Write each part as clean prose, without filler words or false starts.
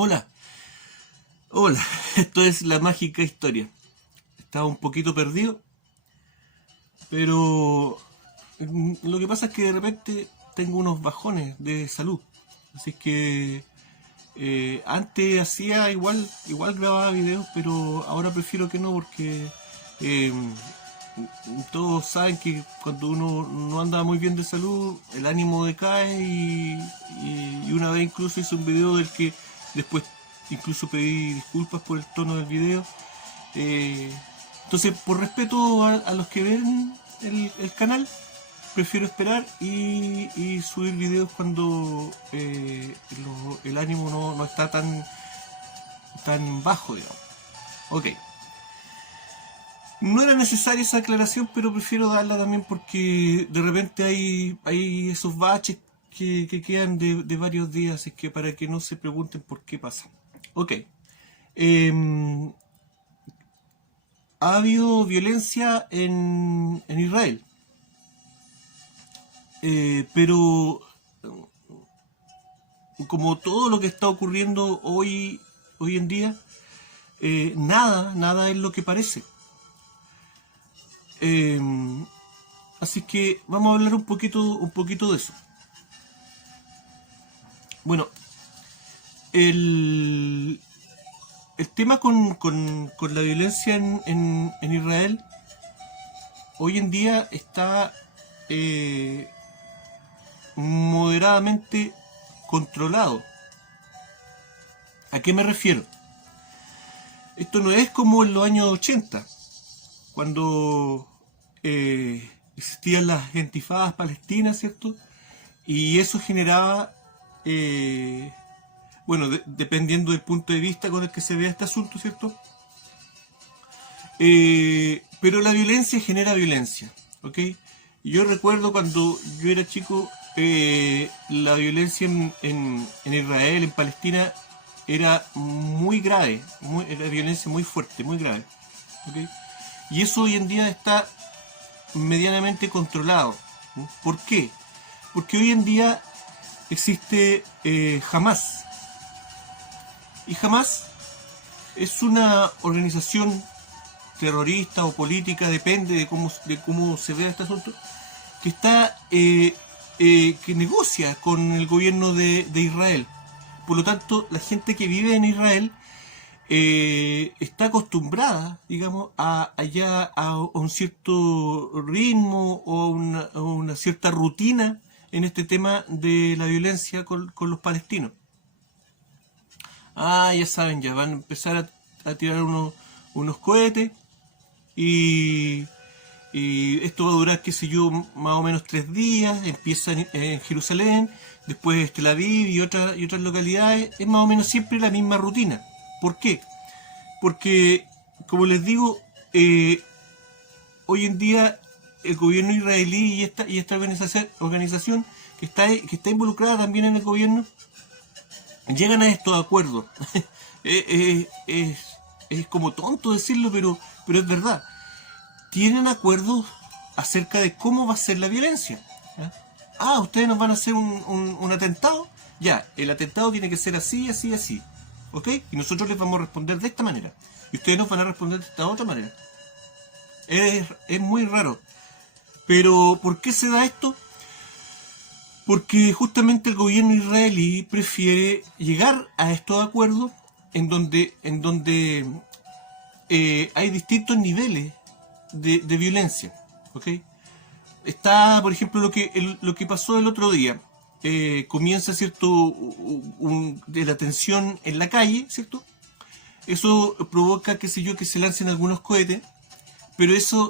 Hola, hola, esto es La Mágica Historia. Estaba un poquito perdido, pero lo que pasa es que de repente tengo unos bajones de salud. Así que antes hacía igual grababa videos, pero ahora prefiero que no porque eh, todos saben que cuando uno no anda muy bien de salud, el ánimo decae y una vez incluso hice un video del que después incluso pedí disculpas por el tono del video. Eh, entonces, por respeto a los que ven el canal, prefiero esperar y subir videos cuando el ánimo no está tan bajo, digamos. Ok. No era necesaria esa aclaración, pero prefiero darla también porque de repente hay esos baches que quedan de varios días, así que para que no se pregunten por qué pasa. Ok. Eh, ha habido violencia en Israel, pero como todo lo que está ocurriendo hoy en día, nada es lo que parece. Eh, Así que vamos a hablar un poquito de eso. Bueno, el, el tema con la violencia en Israel hoy en día está eh, moderadamente controlado. ¿A qué me refiero? Esto no es como en los años 80, cuando existían las intifadas palestinas, ¿cierto? Y eso generaba, eh, bueno, dependiendo del punto de vista con el que se vea este asunto, ¿cierto? Pero la violencia genera violencia, ¿ok? Y yo recuerdo cuando yo era chico, la violencia en Israel, en Palestina, era muy grave, era violencia muy fuerte, muy grave, ¿ok? Y eso hoy en día está medianamente controlado. ¿No? ¿Por qué? Porque hoy en día existe Hamas. Y Hamas es una organización terrorista o política, depende de cómo se vea este asunto, que está que negocia con el gobierno de Israel. Por lo tanto, la gente que vive en Israel está acostumbrada, digamos, a un cierto ritmo o a una cierta rutina en este tema de la violencia con los palestinos. Ya saben, ya van a empezar a tirar unos cohetes y, y esto va a durar, qué sé yo, más o menos 3 días. Empieza en Jerusalén, después Tel Aviv y otras localidades. Es más o menos siempre la misma rutina. ¿Por qué? Porque, como les digo, hoy en día el gobierno israelí y esta organización que está involucrada también en el gobierno llegan a estos acuerdos. Es como tonto decirlo, pero es verdad. Tienen acuerdos acerca de cómo va a ser la violencia. ¿Ya? Ustedes nos van a hacer un atentado. Ya, el atentado tiene que ser así, así, así. ¿Ok? Y nosotros les vamos a responder de esta manera. Y ustedes nos van a responder de esta otra manera. Es muy raro. Pero, ¿por qué se da esto? Porque justamente el gobierno israelí prefiere llegar a estos acuerdos en donde hay distintos niveles de violencia. ¿Ok? Está, por ejemplo, lo que pasó el otro día. Comienza, ¿cierto?, de la tensión en la calle, ¿cierto? Eso provoca, qué sé yo, que se lancen algunos cohetes, pero esa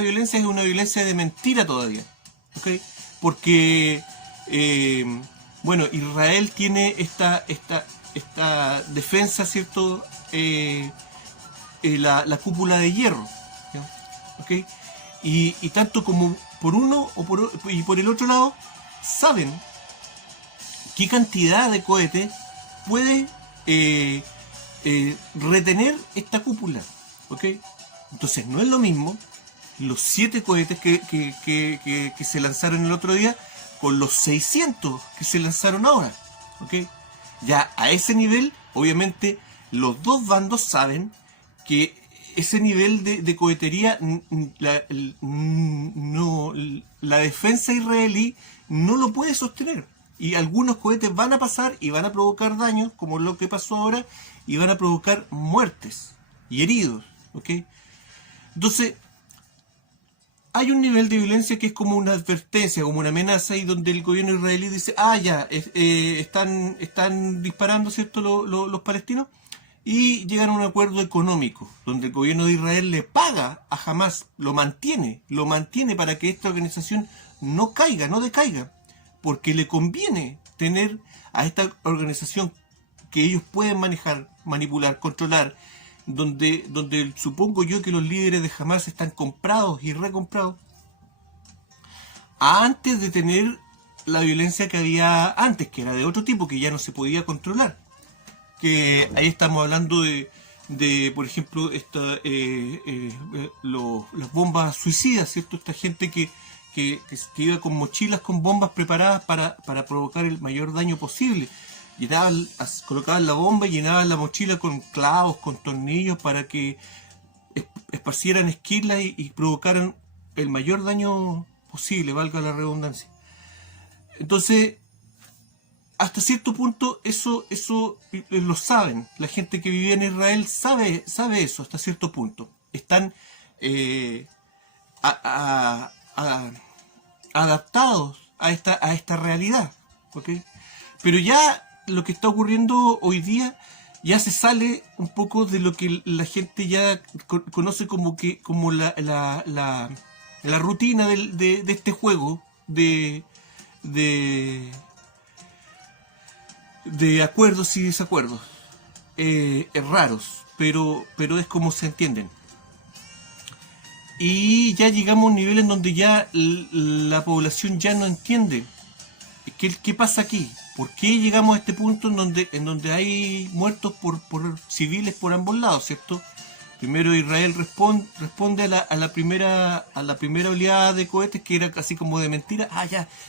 violencia es una violencia de mentira todavía, ¿ok? Porque, eh, bueno, Israel tiene esta defensa, ¿cierto? La cúpula de hierro, ¿ya? ¿Ok? Y tanto como por uno y por el otro lado, saben qué cantidad de cohetes puede retener esta cúpula, ¿ok? Entonces no es lo mismo los 7 cohetes que se lanzaron el otro día con los 600 que se lanzaron ahora, ¿ok? Ya a ese nivel, obviamente, los dos bandos saben que ese nivel de cohetería, la defensa israelí no lo puede sostener. Y algunos cohetes van a pasar y van a provocar daños, como lo que pasó ahora, y van a provocar muertes y heridos. ¿Ok? Entonces, hay un nivel de violencia que es como una advertencia, como una amenaza, y donde el gobierno israelí dice, están disparando, ¿cierto?, los palestinos, y llegan a un acuerdo económico, donde el gobierno de Israel le paga a Hamas, lo mantiene para que esta organización no caiga, no decaiga, porque le conviene tener a esta organización que ellos pueden manejar, manipular, controlar, donde supongo yo que los líderes de Hamas están comprados y recomprados, antes de tener la violencia que había antes, que era de otro tipo, que ya no se podía controlar. Que ahí estamos hablando de por ejemplo, las bombas suicidas, ¿cierto? Esta gente que iba con mochilas con bombas preparadas para provocar el mayor daño posible. Colocaban la bomba y llenaban la mochila con clavos, con tornillos, para que esparcieran esquirlas y provocaran el mayor daño posible, valga la redundancia. Entonces, hasta cierto punto eso lo saben. La gente que vivía en Israel sabe eso hasta cierto punto. Están adaptados a esta realidad. ¿Okay? Pero ya lo que está ocurriendo hoy día ya se sale un poco de lo que la gente ya conoce como la rutina de este juego de acuerdos y desacuerdos raros, pero es como se entienden. Y ya llegamos a un nivel en donde ya la población ya no entiende qué pasa aquí. ¿Por qué llegamos a este punto en donde hay muertos por civiles por ambos lados, ¿cierto? Primero Israel responde a la primera oleada de cohetes, que era casi como de mentira.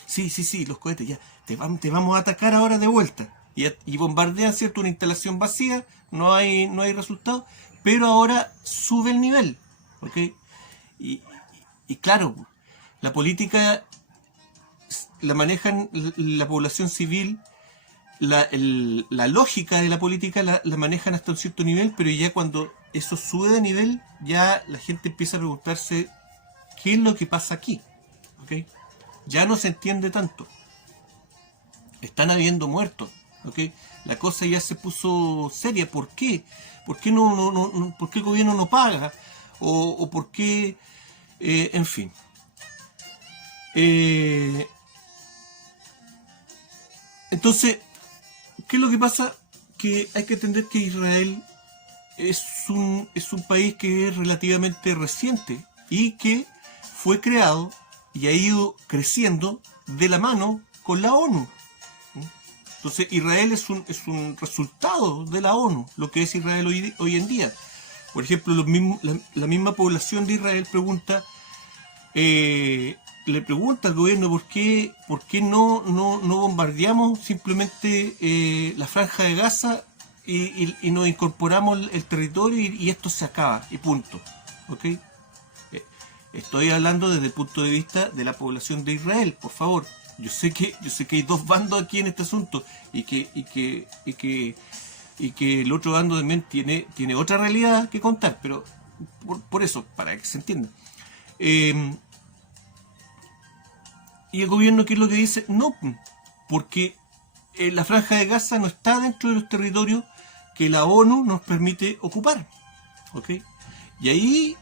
Sí, los cohetes, ya, te vamos a atacar ahora de vuelta. Y bombardean, ¿cierto?, una instalación vacía, no hay resultado, pero ahora sube el nivel, ¿ok? Y claro, la política la manejan la población civil, la lógica de la política la manejan hasta un cierto nivel, pero ya cuando eso sube de nivel, ya la gente empieza a preguntarse qué es lo que pasa aquí, ¿ok? Ya no se entiende tanto. Están habiendo muertos, ¿ok? La cosa ya se puso seria. ¿Por qué? ¿Por qué por qué el gobierno no paga? ¿O por qué? En fin. Entonces, ¿qué es lo que pasa? Que hay que entender que Israel es un país que es relativamente reciente y que fue creado y ha ido creciendo de la mano con la ONU. Entonces Israel es un resultado de la ONU, lo que es Israel hoy en día. Por ejemplo, la misma población de Israel le pregunta al gobierno por qué no bombardeamos simplemente la franja de Gaza y nos incorporamos el territorio y esto se acaba y punto. ¿Ok? Estoy hablando desde el punto de vista de la población de Israel, por favor. Yo sé que hay dos bandos aquí en este asunto y que el otro bando también tiene otra realidad que contar, pero por eso, para que se entienda. Y el gobierno, ¿qué es lo que dice? No, porque la franja de Gaza no está dentro de los territorios que la ONU nos permite ocupar. ¿Ok? Y ahí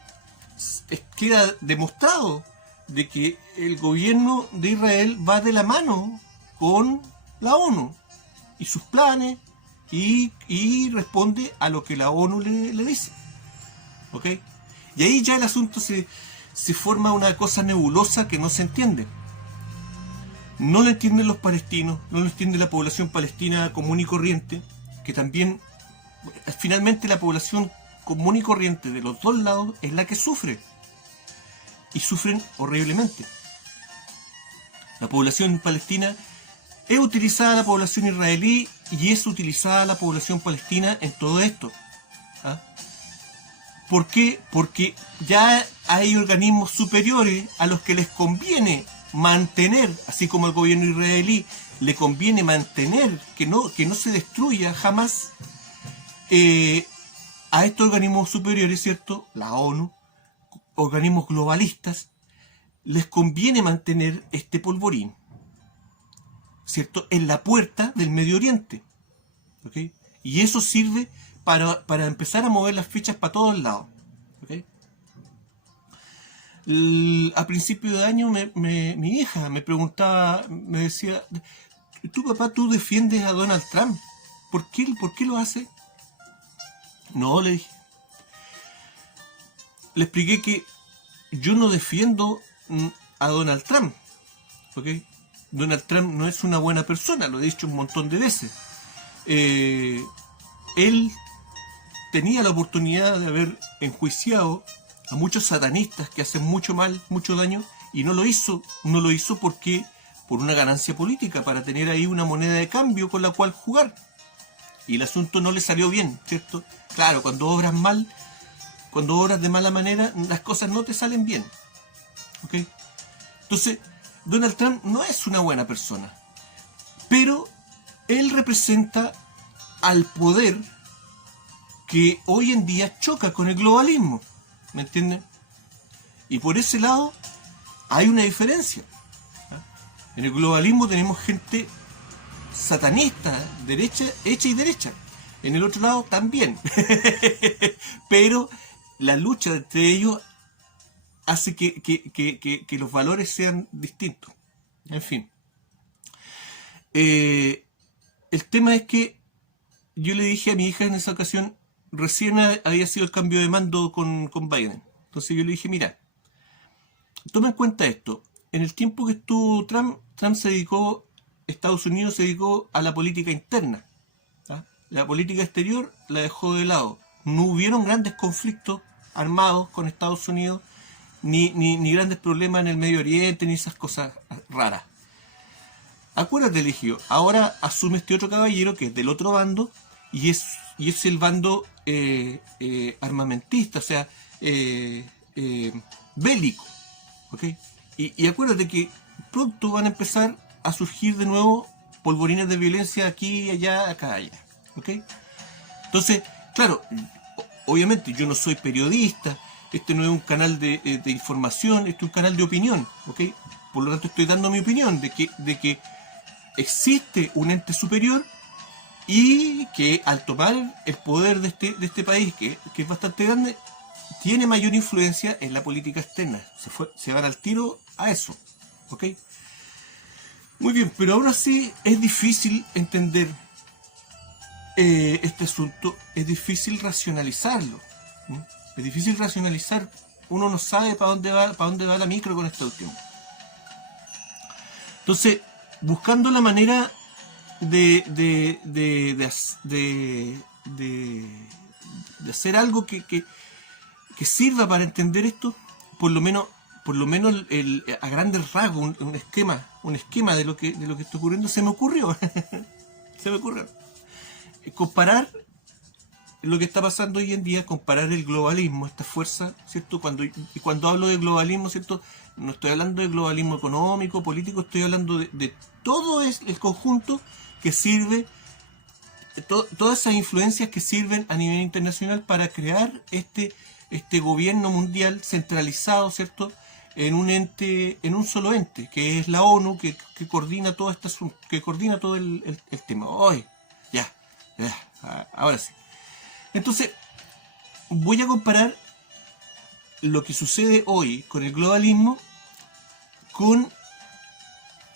queda demostrado de que el gobierno de Israel va de la mano con la ONU y sus planes y responde a lo que la ONU le dice. ¿Ok? Y ahí ya el asunto se forma una cosa nebulosa que no se entiende. No lo entienden los palestinos, no lo entiende la población palestina común y corriente, que también, finalmente la población común y corriente de los dos lados es la que sufre. Y sufren horriblemente. La población palestina Es utilizada la población israelí y es utilizada la población palestina en todo esto. ¿Ah? ¿Por qué? Porque ya hay organismos superiores a los que les conviene mantener, así como al gobierno israelí le conviene mantener que no se destruya jamás a estos organismos superiores, ¿cierto? La ONU, organismos globalistas, les conviene mantener este polvorín, ¿cierto? En la puerta del Medio Oriente, ¿ok? Y eso sirve para empezar a mover las fichas para todos lados, ¿ok? A principio de año mi hija me preguntaba, me decía, tú papá, tú defiendes a Donald Trump, ¿por qué lo hace? No, le dije. Le expliqué que yo no defiendo a Donald Trump, ¿ok? Donald Trump no es una buena persona, lo he dicho un montón de veces. Él tenía la oportunidad de haber enjuiciado a muchos satanistas que hacen mucho mal, mucho daño, y no lo hizo. No lo hizo porque por una ganancia política, para tener ahí una moneda de cambio con la cual jugar. Y el asunto no le salió bien, ¿cierto? Claro, cuando obras mal, cuando obras de mala manera, las cosas no te salen bien, ¿ok? Entonces, Donald Trump no es una buena persona, pero él representa al poder que hoy en día choca con el globalismo, ¿me entienden? Y por ese lado hay una diferencia. En el globalismo tenemos gente satanista, derecha, hecha y derecha. En el otro lado también. Pero la lucha entre ellos hace que los valores sean distintos. En fin. El tema es que yo le dije a mi hija en esa ocasión, recién había sido el cambio de mando con Biden. Entonces yo le dije, mira, toma en cuenta esto. En el tiempo que estuvo Trump se dedicó, Estados Unidos se dedicó a la política interna. ¿Ah? La política exterior la dejó de lado. No hubieron grandes conflictos armados con Estados Unidos, ni grandes problemas en el Medio Oriente, ni esas cosas raras. Acuérdate, Eligio, ahora asume este otro caballero que es del otro bando y es el bando armamentista, o sea, bélico. ¿Ok? Y acuérdate que pronto van a empezar a surgir de nuevo polvorines de violencia aquí, allá, acá, allá. ¿Ok? Entonces, claro, obviamente yo no soy periodista, este no es un canal de información, este es un canal de opinión. ¿Ok? Por lo tanto estoy dando mi opinión de que existe un ente superior y que al tomar el poder de este país, que es bastante grande, tiene mayor influencia en la política externa. Se van al tiro a eso. ¿Ok? Muy bien, pero aún así es difícil entender este asunto, es difícil racionalizarlo. ¿Sí? Es difícil racionalizar. Uno no sabe para dónde va la micro con esta última. Entonces, buscando la manera de hacer algo que sirva para entender esto, por lo menos a grandes rasgos, un esquema de lo que está ocurriendo, se me ocurrió. Comparar lo que está pasando hoy en día, comparar el globalismo, esta fuerza, ¿cierto? Cuando hablo de globalismo, ¿cierto? No estoy hablando de globalismo económico, político, estoy hablando de todo el conjunto que sirve, todas esas influencias que sirven a nivel internacional para crear este gobierno mundial centralizado, ¿cierto? En un solo ente, que es la ONU, que coordina todo este asunto, que coordina todo el tema. ¡Ay! Ya, ahora sí. Entonces, voy a comparar lo que sucede hoy con el globalismo con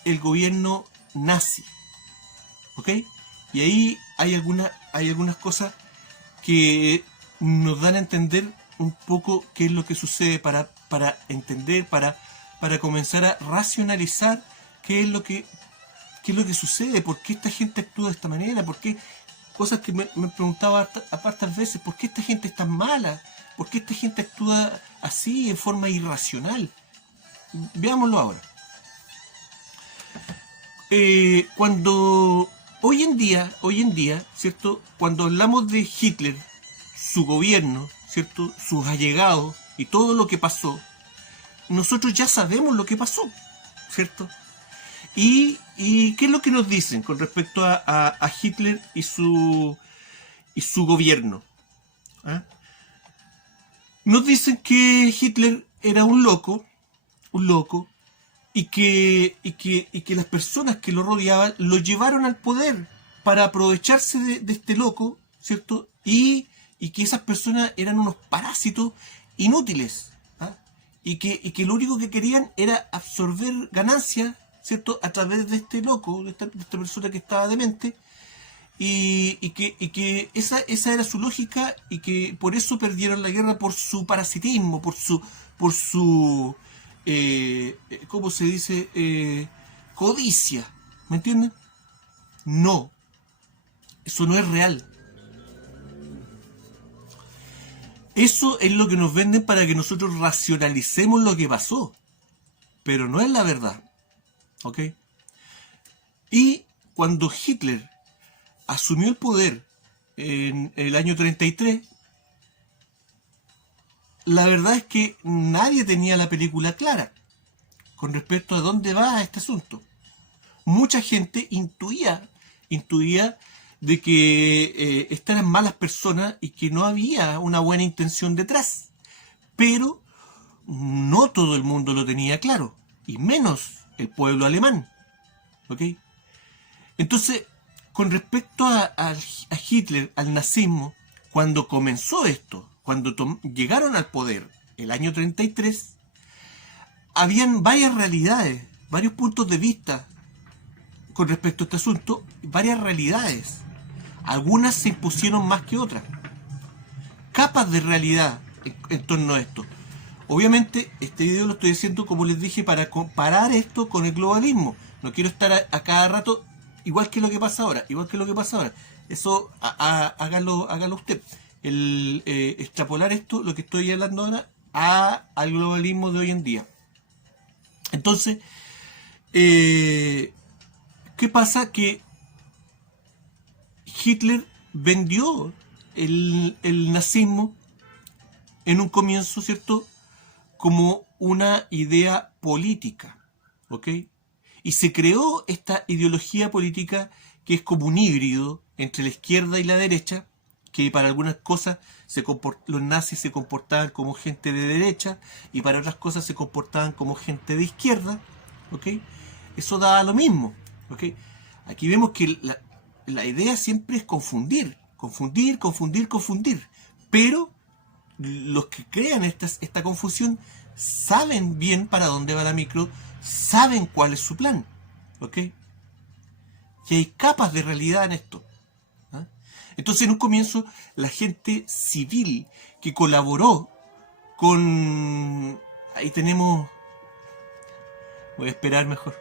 el gobierno nazi. ¿Ok? Y ahí hay algunas cosas que nos dan a entender un poco qué es lo que sucede para entender, para comenzar a racionalizar qué es lo que sucede, por qué esta gente actúa de esta manera, por qué cosas que me preguntaba apartas veces, por qué esta gente es tan mala, por qué esta gente actúa así en forma irracional. Veámoslo ahora. cuando hoy en día, ¿cierto? Cuando hablamos de Hitler, su gobierno, ¿cierto? Sus allegados y todo lo que pasó, nosotros ya sabemos lo que pasó, ¿cierto? ¿Y qué es lo que nos dicen con respecto a Hitler y su gobierno? ¿Ah? Nos dicen que Hitler era un loco, y que las personas que lo rodeaban lo llevaron al poder para aprovecharse de este loco, ¿cierto? Y que esas personas eran unos parásitos inútiles, ¿ah? Y que lo único que querían era absorber ganancias, ¿cierto? A través de este loco, de esta persona que estaba demente, y que esa era su lógica, y que por eso perdieron la guerra, por su parasitismo, por su ¿cómo se dice? Codicia, ¿me entienden? No, eso no es real. Eso es lo que nos venden para que nosotros racionalicemos lo que pasó, pero no es la verdad, ¿ok? Y cuando Hitler asumió el poder en el año 33, la verdad es que nadie tenía la película clara con respecto a dónde va este asunto. Mucha gente intuía de que estas eran malas personas y que no había una buena intención detrás. Pero no todo el mundo lo tenía claro, y menos el pueblo alemán. ¿Ok? Entonces, con respecto a Hitler, al nazismo, cuando comenzó esto, cuando llegaron al poder el año 33, habían varias realidades, varios puntos de vista con respecto a este asunto, varias realidades. Algunas se impusieron más que otras. Capas de realidad en torno a esto. Obviamente, este video lo estoy haciendo, como les dije, para comparar esto con el globalismo. No quiero estar a cada rato igual que lo que pasa ahora, Eso hágalo usted. Extrapolar esto, lo que estoy hablando ahora, al globalismo de hoy en día. Entonces, ¿qué pasa? Que Hitler vendió el nazismo en un comienzo, ¿cierto?, como una idea política, ¿ok? Y se creó esta ideología política que es como un híbrido entre la izquierda y la derecha, que para algunas cosas los nazis se comportaban como gente de derecha y para otras cosas se comportaban como gente de izquierda, ¿ok? Eso da lo mismo, ¿ok? Aquí vemos que la idea siempre es confundir, pero los que crean esta confusión saben bien para dónde va la micro, saben cuál es su plan, ¿ok? Y hay capas de realidad en esto. ¿Ah? Entonces, en un comienzo, la gente civil que colaboró con... Ahí tenemos... Voy a esperar mejor.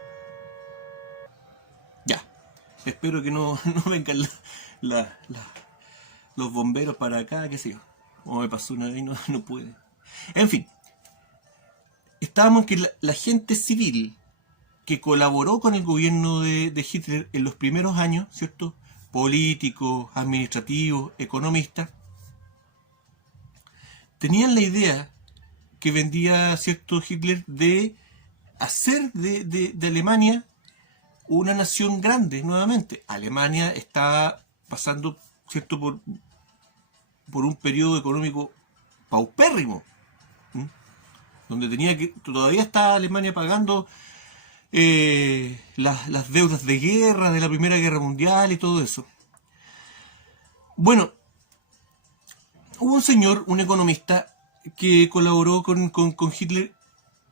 Ya. Espero que no vengan los bomberos para acá, qué sé yo. Como me pasó una vez y no pude. En fin. Estábamos en que la gente civil que colaboró con el gobierno de Hitler en los primeros años, ¿cierto? Políticos, administrativos, economistas, tenían la idea que vendía, ¿cierto?, Hitler de hacer de Alemania una nación grande nuevamente. Alemania está pasando, ¿cierto?, por un periodo económico paupérrimo, donde todavía está Alemania pagando las deudas de guerra, de la Primera Guerra Mundial y todo eso. Bueno, hubo un señor, un economista, que colaboró con Hitler,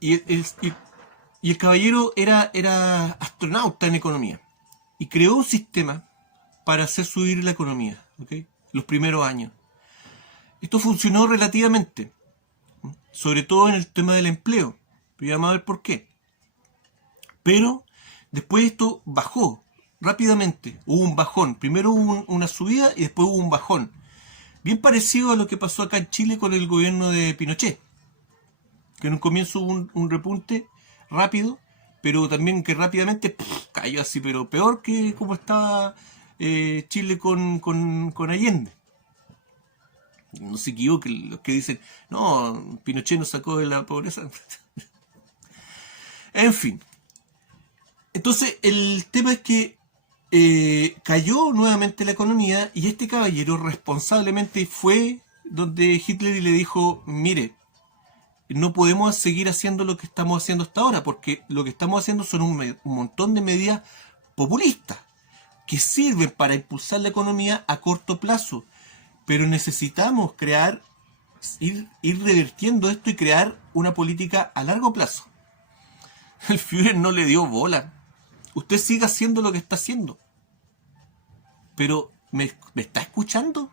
y el caballero era astronauta en economía, y creó un sistema para hacer subir la economía, ¿okay?, los primeros años. Esto funcionó relativamente, sobre todo en el tema del empleo, pero ya vamos a ver por qué. Pero después esto bajó rápidamente, hubo un bajón. Primero hubo una subida y después hubo un bajón. Bien parecido a lo que pasó acá en Chile con el gobierno de Pinochet, que en un comienzo hubo un repunte rápido, pero también que rápidamente cayó así, pero peor que como estaba Chile con Allende. No se equivoquen los que dicen, no, Pinochet nos sacó de la pobreza. En fin. Entonces, el tema es que cayó nuevamente la economía y este caballero responsablemente fue donde Hitler le dijo, mire, no podemos seguir haciendo lo que estamos haciendo hasta ahora, porque lo que estamos haciendo son un montón de medidas populistas que sirven para impulsar la economía a corto plazo, pero necesitamos ir revirtiendo esto y crear una política a largo plazo. El Führer no le dio bola. Usted siga haciendo lo que está haciendo. Pero, ¿me está escuchando?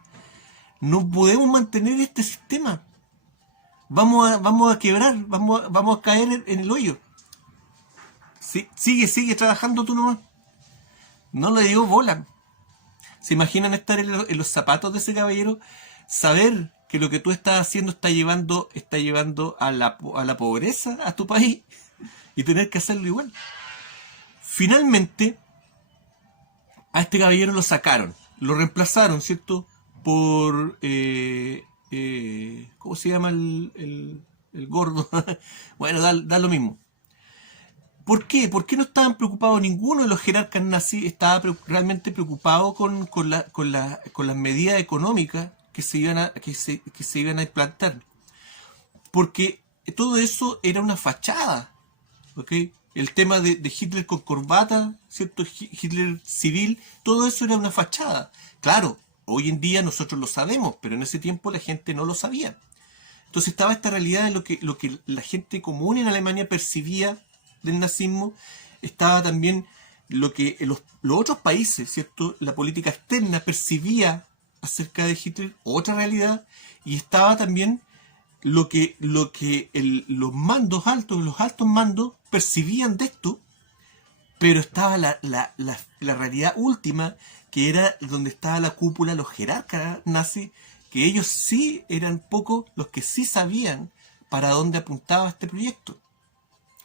No podemos mantener este sistema. Vamos a quebrar, vamos a caer en el hoyo. Sí, sigue trabajando tú nomás. No le dio bola. ¿Se imaginan estar en los zapatos de ese caballero? Saber que lo que tú estás haciendo está llevando a la pobreza a tu país y tener que hacerlo igual. Finalmente, a este caballero lo sacaron, lo reemplazaron, ¿cierto? Por, ¿cómo se llama el gordo? Bueno, da lo mismo. ¿Por qué? ¿Por qué no estaban preocupados? Ninguno de los jerarcas nazis estaba realmente preocupado con las medidas económicas que se iban a implantar. Porque todo eso era una fachada, ¿ok? El tema de Hitler con corbata, ¿cierto? Hitler civil, todo eso era una fachada. Claro, hoy en día nosotros lo sabemos, pero en ese tiempo la gente no lo sabía. Entonces estaba esta realidad de lo que la gente común en Alemania percibía del nazismo, estaba también lo que los otros países, ¿cierto? La política externa percibía acerca de Hitler, otra realidad, y estaba también los mandos altos, los altos mandos percibían de esto, pero estaba la realidad última, que era donde estaba la cúpula, los jerarcas nazis, que ellos sí eran pocos los que sí sabían para dónde apuntaba este proyecto.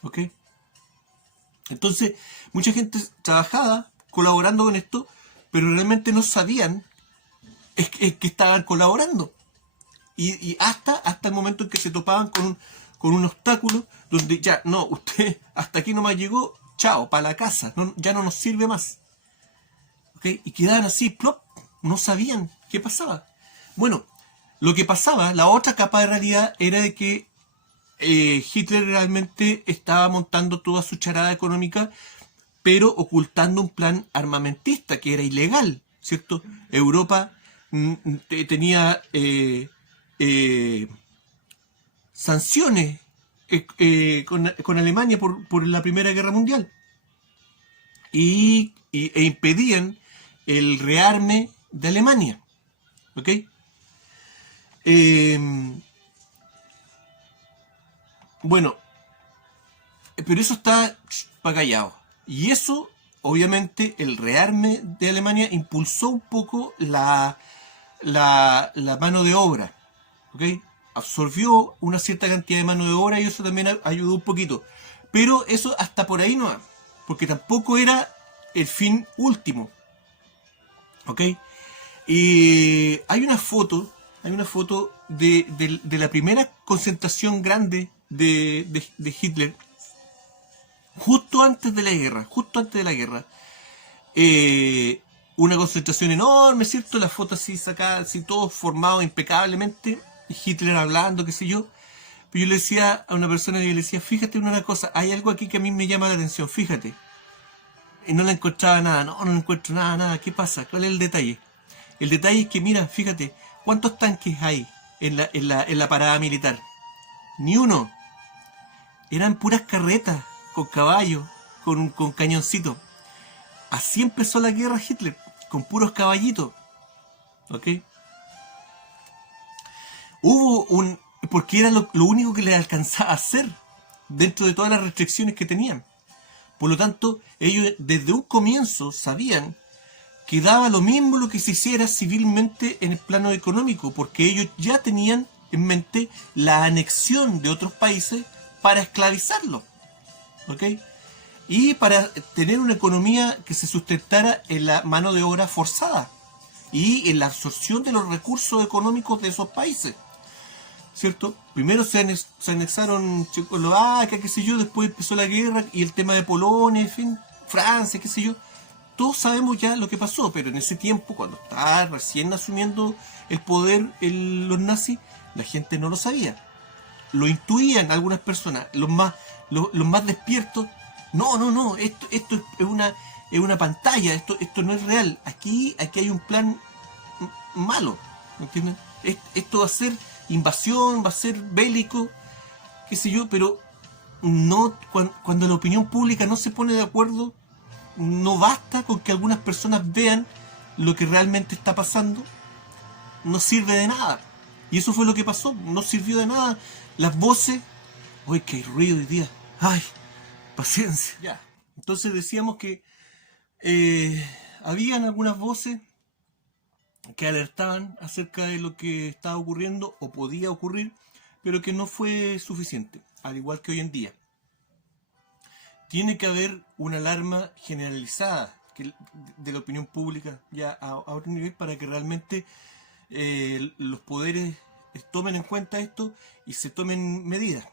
¿Ok? Entonces, mucha gente trabajaba colaborando con esto, pero realmente no sabían que estaban colaborando. Y hasta el momento en que se topaban con un obstáculo donde ya, no, usted hasta aquí nomás llegó, chao, para la casa, ya no nos sirve más. ¿Okay? Y quedaban así, plop, no sabían qué pasaba. Bueno, lo que pasaba, la otra capa de realidad era de que Hitler realmente estaba montando toda su charada económica, pero ocultando un plan armamentista que era ilegal, ¿cierto? Europa tenía sanciones con Alemania por la Primera Guerra Mundial e impedían el rearme de Alemania. ¿Ok? Bueno, pero eso está callado. Y eso, obviamente, el rearme de Alemania impulsó un poco la mano de obra. ¿Ok? Absorbió una cierta cantidad de mano de obra y eso también ayudó un poquito. Pero eso hasta por ahí no, porque tampoco era el fin último. ¿Ok? Y hay una foto de la primera concentración grande de Hitler, justo antes de la guerra. Una concentración enorme, ¿cierto? La foto así sacada, así todo formado impecablemente, Hitler hablando, qué sé yo. Pero yo le decía a una persona, yo le decía, fíjate en una cosa, hay algo aquí que a mí me llama la atención, fíjate. Y no le encontraba nada, no encuentro nada, ¿qué pasa? ¿Cuál es el detalle? El detalle es que, mira, fíjate, ¿cuántos tanques hay en la parada militar? Ni uno. Eran puras carretas, con caballos, con cañoncitos. Así empezó la guerra Hitler, con puros caballitos. ¿Ok? Porque era lo único que les alcanzaba a hacer, dentro de todas las restricciones que tenían. Por lo tanto, ellos desde un comienzo sabían que daba lo mismo lo que se hiciera civilmente en el plano económico, porque ellos ya tenían en mente la anexión de otros países para esclavizarlos. ¿Ok? y para tener una economía que se sustentara en la mano de obra forzada y en la absorción de los recursos económicos de esos países, ¿cierto? Primero se anexaron Checoslovaquia, qué sé yo, después empezó la guerra y el tema de Polonia, en fin, Francia, qué sé yo. Todos sabemos ya lo que pasó, pero en ese tiempo, cuando estaba recién asumiendo el poder los nazis, la gente no lo sabía. Lo intuían algunas personas, los más despiertos. No, esto es una pantalla, esto no es real. Aquí hay un plan malo, ¿me entienden? Esto va a ser invasión, va a ser bélico, qué sé yo, pero no cuando la opinión pública no se pone de acuerdo, no basta con que algunas personas vean lo que realmente está pasando, no sirve de nada. Y eso fue lo que pasó, no sirvió de nada. Las voces, ¡ay, qué ruido hoy día! ¡Ay, paciencia! Ya. Entonces decíamos que habían algunas voces que alertaban acerca de lo que estaba ocurriendo o podía ocurrir, pero que no fue suficiente, al igual que hoy en día. Tiene que haber una alarma generalizada de la opinión pública ya a otro nivel para que realmente los poderes tomen en cuenta esto y se tomen medidas.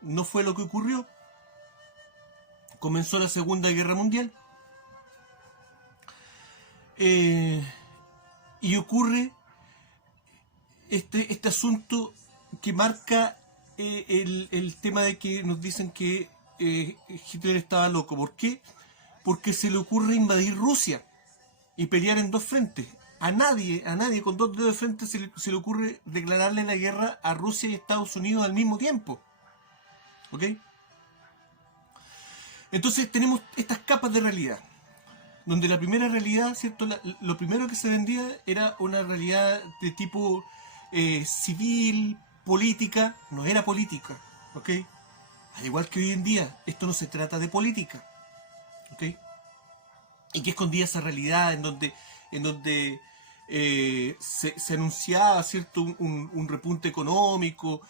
No fue lo que ocurrió. Comenzó la Segunda Guerra Mundial y ocurre este asunto que marca el tema de que nos dicen que Hitler estaba loco. ¿Por qué? Porque se le ocurre invadir Rusia y pelear en dos frentes. A nadie con dos dedos de frente se le ocurre declararle la guerra a Rusia y Estados Unidos al mismo tiempo. ¿Ok? Entonces tenemos estas capas de realidad, donde la primera realidad, ¿cierto? Lo primero que se vendía era una realidad de tipo civil, política, no era política, ¿ok? Al igual que hoy en día, esto no se trata de política, ¿ok? Y que escondía esa realidad en donde se anunciaba, ¿cierto? Un repunte económico,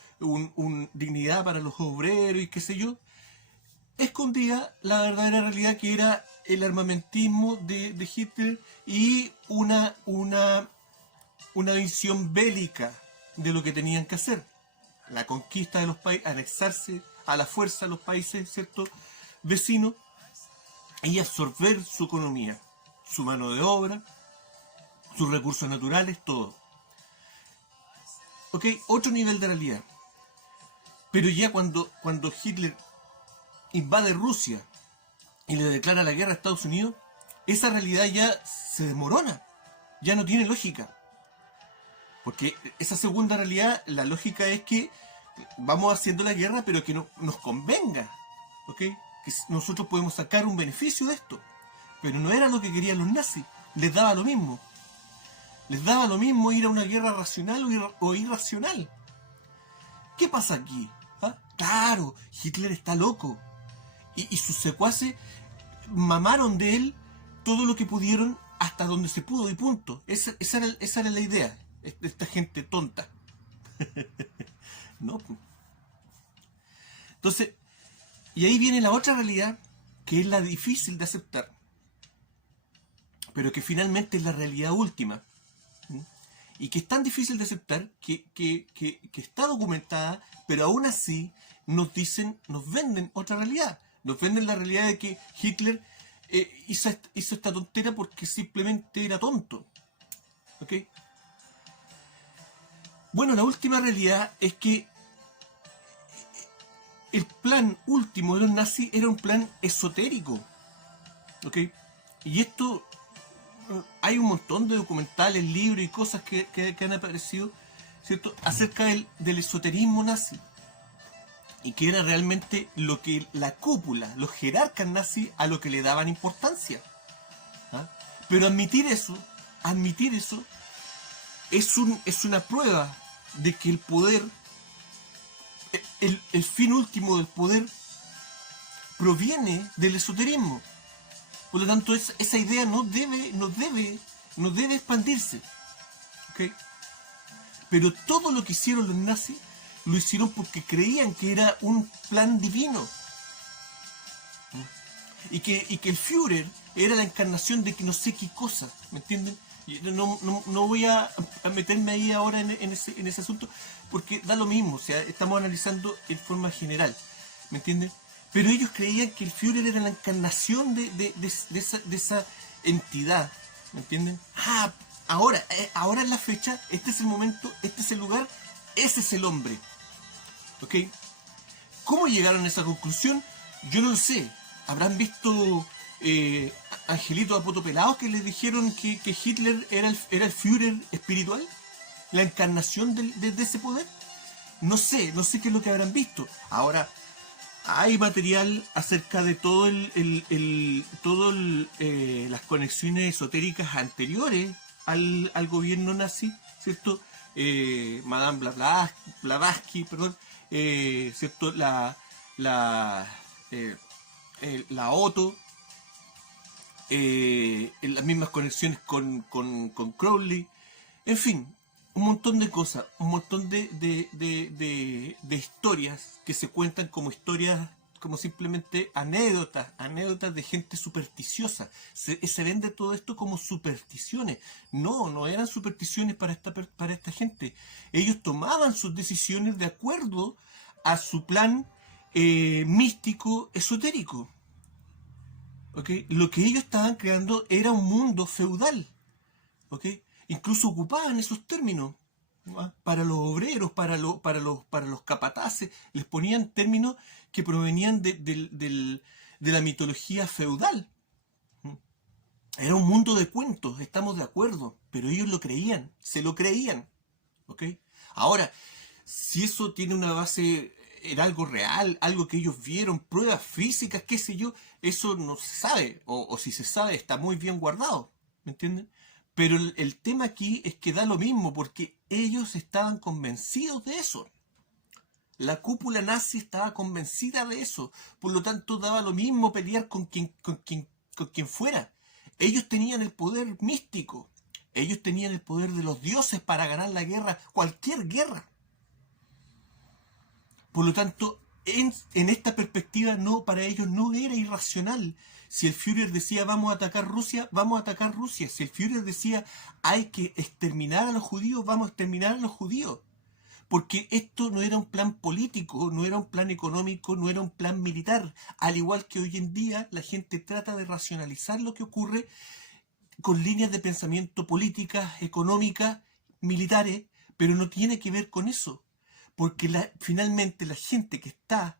dignidad para los obreros y qué sé yo. Escondía la verdadera realidad, que era el armamentismo de Hitler y una visión bélica de lo que tenían que hacer. La conquista de los países, anexarse a la fuerza a los países, ¿cierto?, vecinos, y absorber su economía, su mano de obra, sus recursos naturales, todo. Ok, otro nivel de realidad. Pero ya cuando Hitler invade Rusia y le declara la guerra a Estados Unidos, esa realidad ya se desmorona, ya no tiene lógica. Porque esa segunda realidad, la lógica es que vamos haciendo la guerra, pero que no nos convenga, ¿ok? Que nosotros podemos sacar un beneficio de esto. Pero no era lo que querían los nazis, les daba lo mismo. Les daba lo mismo ir a una guerra racional o irracional. ¿Qué pasa aquí? ¿Ah? Claro, Hitler está loco. Y sus secuaces mamaron de él todo lo que pudieron hasta donde se pudo y punto. Esa era la idea de esta gente tonta. ¿No? Entonces, y ahí viene la otra realidad, que es la difícil de aceptar, pero que finalmente es la realidad última. Y que es tan difícil de aceptar que está documentada, pero aún así nos venden otra realidad. Nos venden la realidad de que Hitler hizo esta tontera porque simplemente era tonto. ¿Ok? Bueno, la última realidad es que el plan último de los nazis era un plan esotérico. ¿Ok? Y esto, hay un montón de documentales, libros y cosas que han aparecido, ¿cierto?, acerca del esoterismo nazi. Y que era realmente lo que la cúpula, los jerarcas nazis, a lo que le daban importancia. ¿Ah? Pero admitir eso es una prueba de que el poder, el fin último del poder, proviene del esoterismo. Por lo tanto, esa idea no debe expandirse. ¿Okay? Pero todo lo que hicieron los nazis lo hicieron porque creían que era un plan divino. y que el Führer era la encarnación de que no sé qué cosa, ¿me entienden? Y no voy a meterme ahí ahora en ese asunto, porque da lo mismo, o sea, estamos analizando en forma general, ¿me entienden? Pero ellos creían que el Führer era la encarnación de esa entidad, ¿me entienden? Ahora es la fecha, este es el momento, este es el lugar, ese es el hombre, ¿ok? ¿Cómo llegaron a esa conclusión? Yo no lo sé. ¿Habrán visto angelitos apotopelados que les dijeron que Hitler era el Führer espiritual? ¿La encarnación de ese poder? No sé qué es lo que habrán visto. Ahora, hay material acerca de las conexiones esotéricas anteriores al gobierno nazi, ¿cierto? Madame Blavatsky, perdón, ¿cierto? La Otto, las mismas conexiones con Crowley, en fin, un montón de cosas, un montón de historias que se cuentan como historias, como simplemente anécdotas de gente supersticiosa. Se vende todo esto como supersticiones. No eran supersticiones para esta gente. Ellos tomaban sus decisiones de acuerdo a su plan místico, esotérico. ¿Okay? Lo que ellos estaban creando era un mundo feudal. ¿Okay? Incluso ocupaban esos términos, ¿no? Para los obreros, para los capataces, les ponían términos que provenían de la mitología feudal. Era un mundo de cuentos, estamos de acuerdo, pero ellos lo creían, se lo creían. ¿Okay? Ahora, si eso tiene una base en algo real, algo que ellos vieron, pruebas físicas, qué sé yo, eso no se sabe, o si se sabe está muy bien guardado, ¿me entienden? Pero el tema aquí es que da lo mismo, porque ellos estaban convencidos de eso. La cúpula nazi estaba convencida de eso, por lo tanto daba lo mismo pelear con quien fuera. Ellos tenían el poder místico, ellos tenían el poder de los dioses para ganar la guerra, cualquier guerra. Por lo tanto, en esta perspectiva para ellos no era irracional. Si el Führer decía vamos a atacar Rusia, vamos a atacar Rusia. Si el Führer decía hay que exterminar a los judíos, vamos a exterminar a los judíos. Porque esto no era un plan político, no era un plan económico, no era un plan militar. Al igual que hoy en día la gente trata de racionalizar lo que ocurre con líneas de pensamiento políticas, económicas, militares, pero no tiene que ver con eso. Porque finalmente la gente que está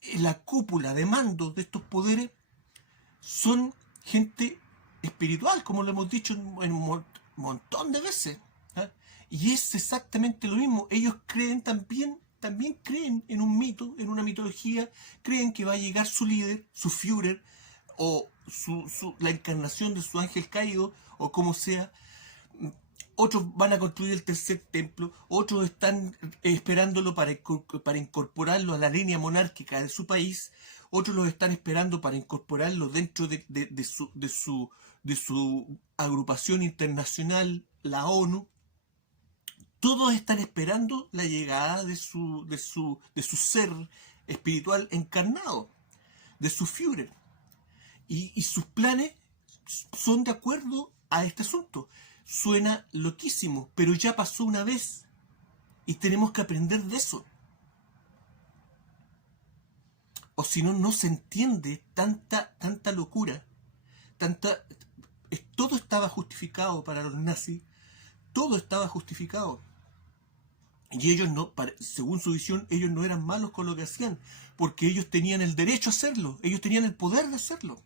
en la cúpula de mando de estos poderes son gente espiritual, como lo hemos dicho en un montón de veces. ¿Ah? Y es exactamente lo mismo. Ellos creen también creen en un mito, en una mitología, creen que va a llegar su líder, su Führer, o la encarnación de su ángel caído, o como sea. Otros van a construir el tercer templo, otros están esperándolo para incorporarlo a la línea monárquica de su país, otros los están esperando para incorporarlo dentro de su agrupación internacional, la ONU. Todos están esperando la llegada de su ser espiritual encarnado, de su Führer. Y sus planes son de acuerdo a este asunto. Suena loquísimo, pero ya pasó una vez y tenemos que aprender de eso. O si no, no se entiende tanta locura, todo estaba justificado para los nazis, todo estaba justificado. Y ellos no, según su visión, ellos no eran malos con lo que hacían, porque ellos tenían el derecho a hacerlo, ellos tenían el poder de hacerlo.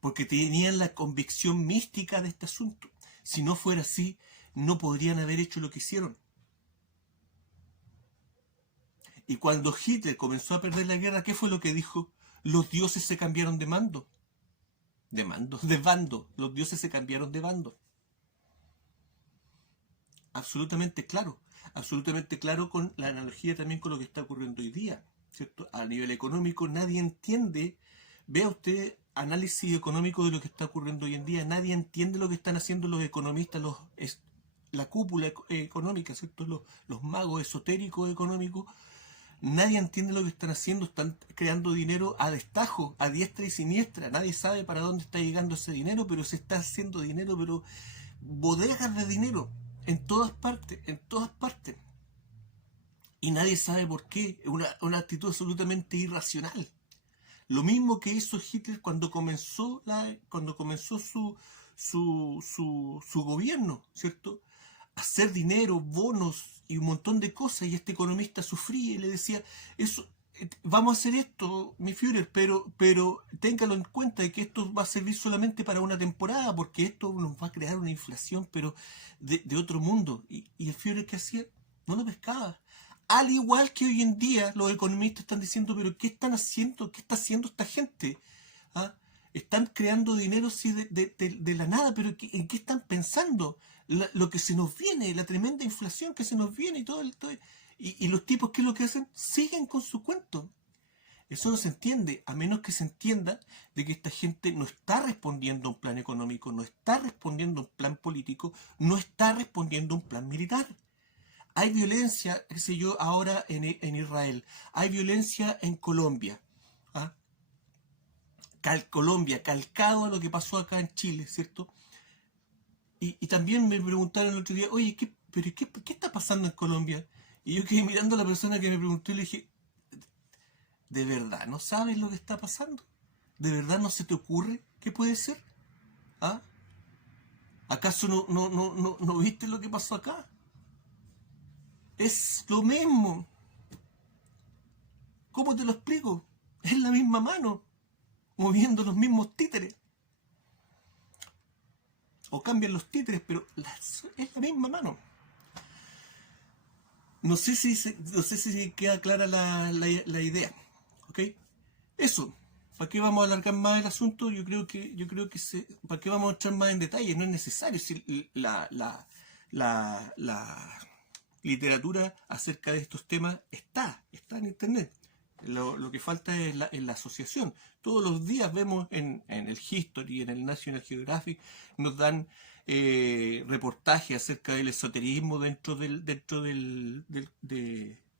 Porque tenían la convicción mística de este asunto. Si no fuera así, no podrían haber hecho lo que hicieron. Y cuando Hitler comenzó a perder la guerra, ¿qué fue lo que dijo? Los dioses se cambiaron de bando. De bando. Los dioses se cambiaron de bando. Absolutamente claro con la analogía también con lo que está ocurriendo hoy día, ¿cierto? A nivel económico nadie entiende, vea usted análisis económico de lo que está ocurriendo hoy en día, nadie entiende lo que están haciendo los economistas, la cúpula económica, ¿cierto? Los magos esotéricos económicos, Nadie entiende lo que están haciendo, están creando dinero a destajo, a diestra y siniestra. Nadie sabe para dónde está llegando ese dinero, pero se está haciendo dinero, pero bodegas de dinero, en todas partes, en todas partes. Y nadie sabe por qué, una actitud absolutamente irracional. Lo mismo que hizo Hitler cuando comenzó su gobierno, ¿cierto? Hacer dinero, bonos y un montón de cosas, y este economista sufría y le decía, eso, vamos a hacer esto, mi Führer, pero téngalo en cuenta de que esto va a servir solamente para una temporada, porque esto nos va a crear una inflación, pero de otro mundo. Y el Führer, ¿qué hacía? No lo pescaba. Al igual que hoy en día los economistas están diciendo, pero ¿qué están haciendo? ¿Qué está haciendo esta gente? ¿Ah? Están creando dinero sí, de la nada, pero ¿en qué están pensando? Lo que se nos viene, la tremenda inflación que se nos viene y todo. Y los tipos, ¿qué es lo que hacen? Siguen con su cuento. Eso no se entiende, a menos que se entienda de que esta gente no está respondiendo a un plan económico, no está respondiendo a un plan político, no está respondiendo a un plan militar. Hay violencia, qué sé yo, ahora en Israel. Hay violencia en Colombia. ¿Ah? Colombia, calcado a lo que pasó acá en Chile, ¿cierto? Y también me preguntaron el otro día, oye, ¿qué está pasando en Colombia? Y yo quedé mirando a la persona que me preguntó y le dije, ¿de verdad no sabes lo que está pasando? ¿De verdad no se te ocurre qué puede ser? ¿Ah? ¿Acaso no viste lo que pasó acá? Es lo mismo. ¿Cómo te lo explico? Es la misma mano, moviendo los mismos títeres. O cambian los títeres, pero es la misma mano. No sé si queda clara la idea. ¿Ok? Eso. ¿Para qué vamos a alargar más el asunto? Yo creo que ¿para qué vamos a entrar más en detalle? No es necesario. Si la literatura acerca de estos temas está en internet. Lo que falta es la asociación. Todos los días vemos en el History, en el National Geographic, nos dan reportajes acerca del esoterismo dentro del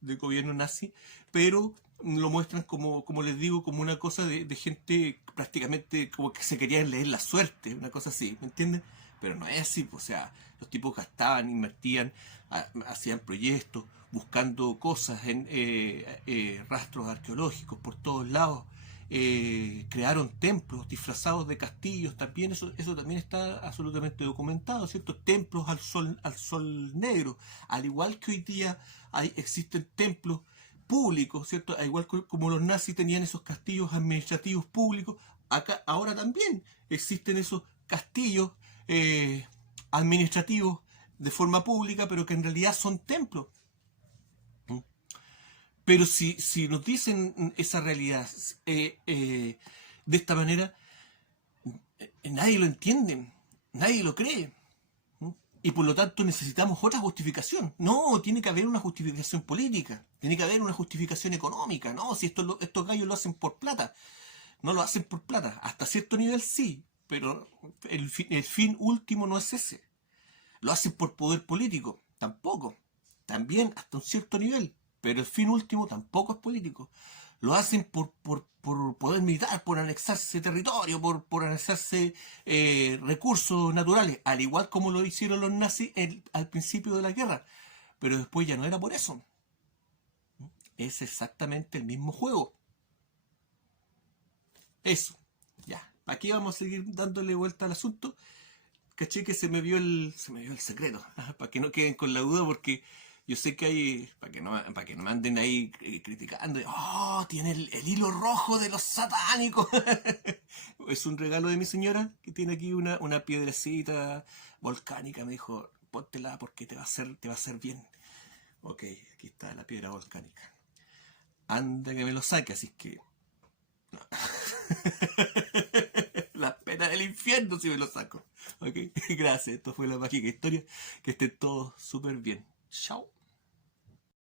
gobierno nazi, pero lo muestran como les digo, como una cosa de gente prácticamente como que se querían leer la suerte, una cosa así, ¿me entienden? Pero no es así, o sea, los tipos gastaban, invertían, hacían proyectos, buscando cosas en rastros arqueológicos por todos lados, crearon templos disfrazados de castillos, también eso también está absolutamente documentado, ¿cierto? Templos al sol negro, al igual que hoy día existen templos públicos, ¿cierto? Al igual como los nazis tenían esos castillos administrativos públicos, acá ahora también existen esos castillos administrativos de forma pública, pero que en realidad son templos. Pero si nos dicen esa realidad de esta manera, nadie lo entiende, nadie lo cree. Y por lo tanto necesitamos otra justificación. No, tiene que haber una justificación política, tiene que haber una justificación económica. No, si estos gallos lo hacen por plata, no lo hacen por plata. Hasta cierto nivel sí, pero el fin último no es ese. Lo hacen por poder político, tampoco. También hasta un cierto nivel, pero el fin último tampoco es político. Lo hacen por poder militar, por anexarse territorio, por anexarse recursos naturales, al igual como lo hicieron los nazis al principio de la guerra. Pero después ya no era por eso. Es exactamente el mismo juego. Eso. Ya. Aquí vamos a seguir dándole vuelta al asunto. Caché que se me vio el secreto. Para que no queden con la duda, porque yo sé que hay, para que no me anden ahí criticando, oh, tiene el hilo rojo de los satánicos. Es un regalo de mi señora, que tiene aquí una piedrecita volcánica. Me dijo, póntela porque te va a hacer bien. Ok, aquí está la piedra volcánica. Anda que me lo saque, así que... No. La pena del infierno si me lo saco. Ok, gracias. Esto fue La Mágica Historia. Que estén todos súper bien. Chao.